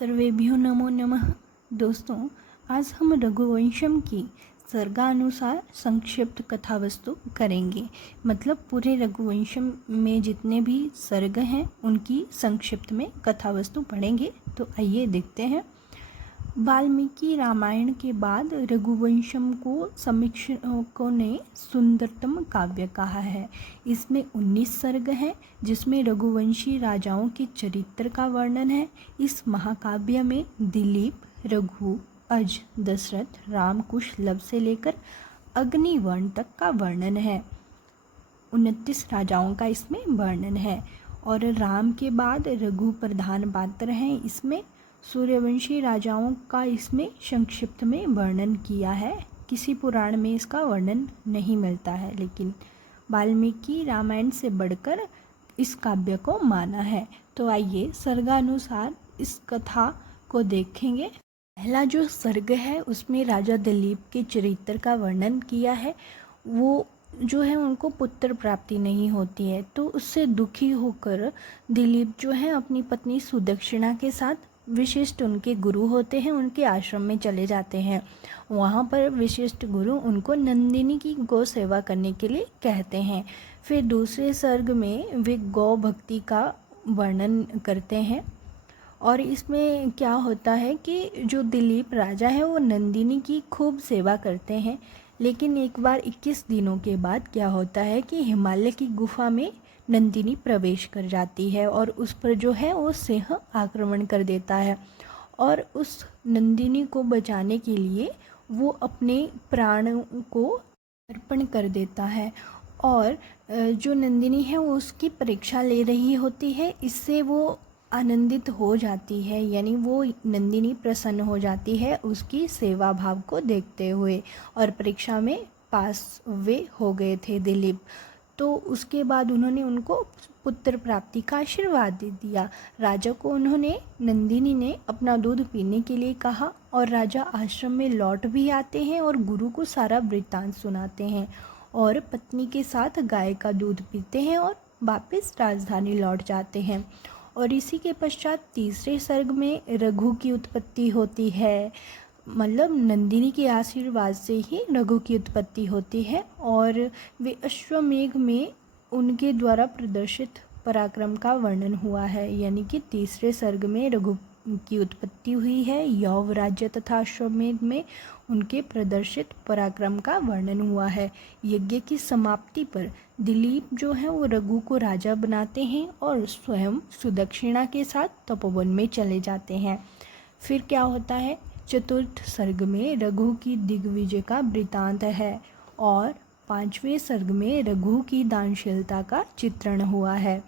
सर्वेभ्यो नमो नमः। दोस्तों, आज हम रघुवंशम की सर्गानुसार संक्षिप्त कथा वस्तु करेंगे। मतलब पूरे रघुवंशम में जितने भी सर्ग हैं उनकी संक्षिप्त में कथा वस्तु पढ़ेंगे। तो आइए देखते हैं। वाल्मीकि रामायण के बाद रघुवंशम को समीक्षकों ने सुंदरतम काव्य कहा है। इसमें 19 सर्ग हैं जिसमें रघुवंशी राजाओं के चरित्र का वर्णन है। इस महाकाव्य में दिलीप, रघु, अज, दशरथ, राम, कुश, लव से लेकर अग्निवर्ण तक का वर्णन है। 29 राजाओं का इसमें वर्णन है और राम के बाद रघु प्रधान पात्र हैं। इसमें सूर्यवंशी राजाओं का इसमें संक्षिप्त में वर्णन किया है। किसी पुराण में इसका वर्णन नहीं मिलता है, लेकिन वाल्मीकि रामायण से बढ़कर इस काव्य को माना है। तो आइए सर्गानुसार इस कथा को देखेंगे। पहला जो सर्ग है उसमें राजा दिलीप के चरित्र का वर्णन किया है। वो जो है उनको पुत्र प्राप्ति नहीं होती है, तो उससे दुखी होकर दिलीप जो है अपनी पत्नी सुदक्षिणा के साथ, विशिष्ट उनके गुरु होते हैं, उनके आश्रम में चले जाते हैं। वहाँ पर विशिष्ट गुरु उनको नंदिनी की गौ सेवा करने के लिए कहते हैं। फिर दूसरे सर्ग में वे गौ भक्ति का वर्णन करते हैं और इसमें क्या होता है कि जो दिलीप राजा है वो नंदिनी की खूब सेवा करते हैं। लेकिन एक बार 21 दिनों के बाद क्या होता है कि हिमालय की गुफा में नंदिनी प्रवेश कर जाती है और उस पर जो है वो सिंह आक्रमण कर देता है और उस नंदिनी को बचाने के लिए वो अपने प्राणों को अर्पण कर देता है। और जो नंदिनी है वो उसकी परीक्षा ले रही होती है। इससे वो आनंदित हो जाती है, यानी वो नंदिनी प्रसन्न हो जाती है उसकी सेवा भाव को देखते हुए। और परीक्षा में पास वे हो गए थे दिलीप। तो उसके बाद उन्होंने उनको पुत्र प्राप्ति का आशीर्वाद दे दिया। राजा को उन्होंने, नंदिनी ने अपना दूध पीने के लिए कहा और राजा आश्रम में लौट भी आते हैं और गुरु को सारा वृत्तांत सुनाते हैं और पत्नी के साथ गाय का दूध पीते हैं और वापस राजधानी लौट जाते हैं। और इसी के पश्चात तीसरे सर्ग में रघु की उत्पत्ति होती है। मतलब नंदिनी के आशीर्वाद से ही रघु की उत्पत्ति होती है और वे अश्वमेघ में उनके द्वारा प्रदर्शित पराक्रम का वर्णन हुआ है। यानी कि तीसरे सर्ग में रघु की उत्पत्ति हुई है। यौव राज्य तथा अश्वमेघ में उनके प्रदर्शित पराक्रम का वर्णन हुआ है। यज्ञ की समाप्ति पर दिलीप जो है वो रघु को राजा बनाते हैं और स्वयं सुदक्षिणा के साथ तपोवन में चले जाते हैं। फिर क्या होता है, चतुर्थ सर्ग में रघु की दिग्विजय का वृतांत है और पांचवें सर्ग में रघु की दानशीलता का चित्रण हुआ है।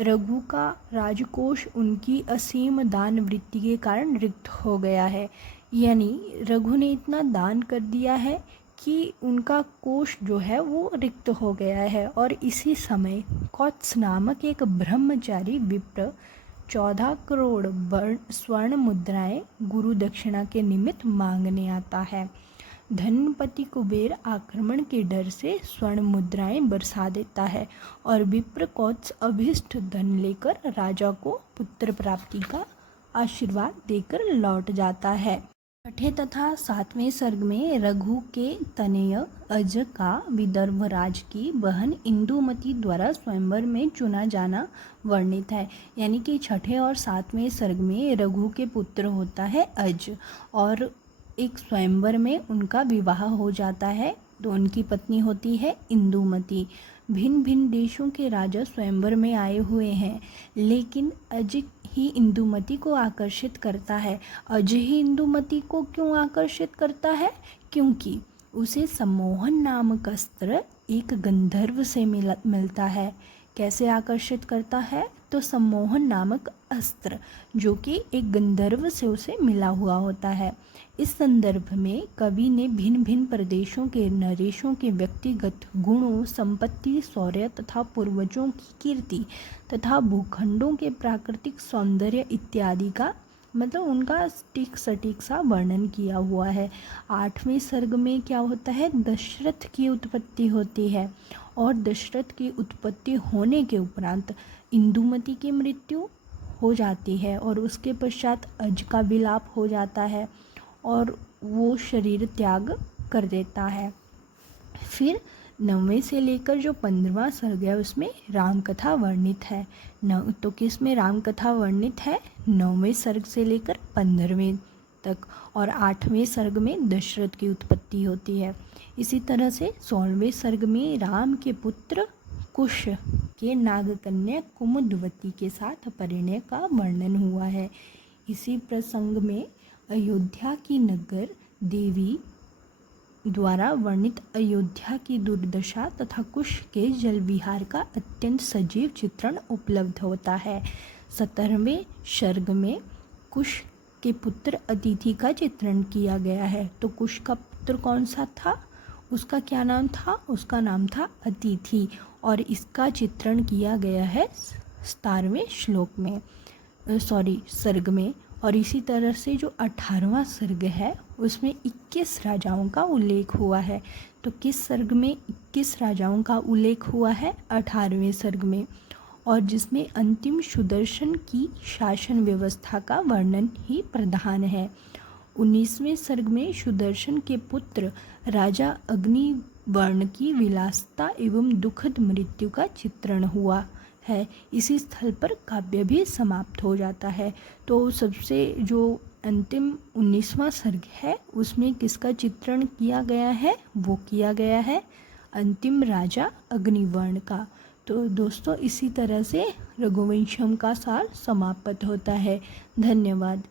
रघु का राजकोष उनकी असीम दान वृत्ति के कारण रिक्त हो गया है। यानी रघु ने इतना दान कर दिया है कि उनका कोष जो है वो रिक्त हो गया है। और इसी समय कौत्स नामक एक ब्रह्मचारी विप्र 14 करोड़ स्वर्ण मुद्राएं गुरु दक्षिणा के निमित्त मांगने आता है। धनपति कुबेर आक्रमण के डर से स्वर्ण मुद्राएं बरसा देता है और विप्र कौत्स अभिष्ट धन लेकर राजा को पुत्र प्राप्ति का आशीर्वाद देकर लौट जाता है। छठे तथा सातवें सर्ग में रघु के तनय अज का विदर्भ राज की बहन इंदुमती द्वारा स्वयंवर में चुना जाना वर्णित है। यानी कि छठे और सातवें सर्ग में रघु के पुत्र होता है अज और एक स्वयंवर में उनका विवाह हो जाता है। तो उनकी पत्नी होती है इंदुमती। भिन्न भिन्न देशों के राजा स्वयंवर में आए हुए हैं, लेकिन अज ही इंदुमती को आकर्षित करता है। अज ही इंदुमती को क्यों आकर्षित करता है? क्योंकि उसे सम्मोहन नामक अस्त्र एक गंधर्व से मिलता है। कैसे आकर्षित करता है? तो सम्मोहन नामक अस्त्र जो कि एक गंधर्व से उसे मिला हुआ होता है। इस संदर्भ में कवि ने भिन्न भिन्न प्रदेशों के नरेशों के व्यक्तिगत गुणों, संपत्ति, शौर्य तथा पूर्वजों की कीर्ति तथा भूखंडों के प्राकृतिक सौंदर्य इत्यादि का, मतलब उनका सटीक सा वर्णन किया हुआ है। आठवें सर्ग में क्या होता है, दशरथ की उत्पत्ति होती है और दशरथ की उत्पत्ति होने के उपरांत इंदुमती की मृत्यु हो जाती है और उसके पश्चात अज का विलाप हो जाता है और वो शरीर त्याग कर देता है। फिर 9वें से लेकर जो 15वां सर्ग है उसमें राम कथा वर्णित है। तो किस में राम कथा वर्णित है? 9वें सर्ग से लेकर 15वें तक। और 8वें सर्ग में दशरथ की उत्पत्ति होती है। इसी तरह से 16वें सर्ग में राम के पुत्र कुश के नागकन्या कुमुदवती के साथ परिणय का वर्णन हुआ है। इसी प्रसंग में अयोध्या की नगर देवी द्वारा वर्णित अयोध्या की दुर्दशा तथा कुश के जल विहार का अत्यंत सजीव चित्रण उपलब्ध होता है। 17वें सर्ग में कुश के पुत्र अतिथि का चित्रण किया गया है। तो कुश का पुत्र कौन सा था? उसका क्या नाम था? उसका नाम था अतिथि और इसका चित्रण किया गया है 17वें श्लोक में सर्ग में। और इसी तरह से जो 18वां सर्ग है उसमें 21 राजाओं का उल्लेख हुआ है। तो किस सर्ग में 21 राजाओं का उल्लेख हुआ है? 18वें सर्ग में। और जिसमें अंतिम सुदर्शन की शासन व्यवस्था का वर्णन ही प्रधान है। 19वें सर्ग में सुदर्शन के पुत्र राजा अग्निवर्ण की विलासिता एवं दुखद मृत्यु का चित्रण हुआ है। इसी स्थल पर काव्य भी समाप्त हो जाता है। तो सबसे जो अंतिम 19वां सर्ग है उसमें किसका चित्रण किया गया है? वो किया गया है अंतिम राजा अग्निवर्ण का। तो दोस्तों इसी तरह से रघुवंशम का सार समाप्त होता है। धन्यवाद।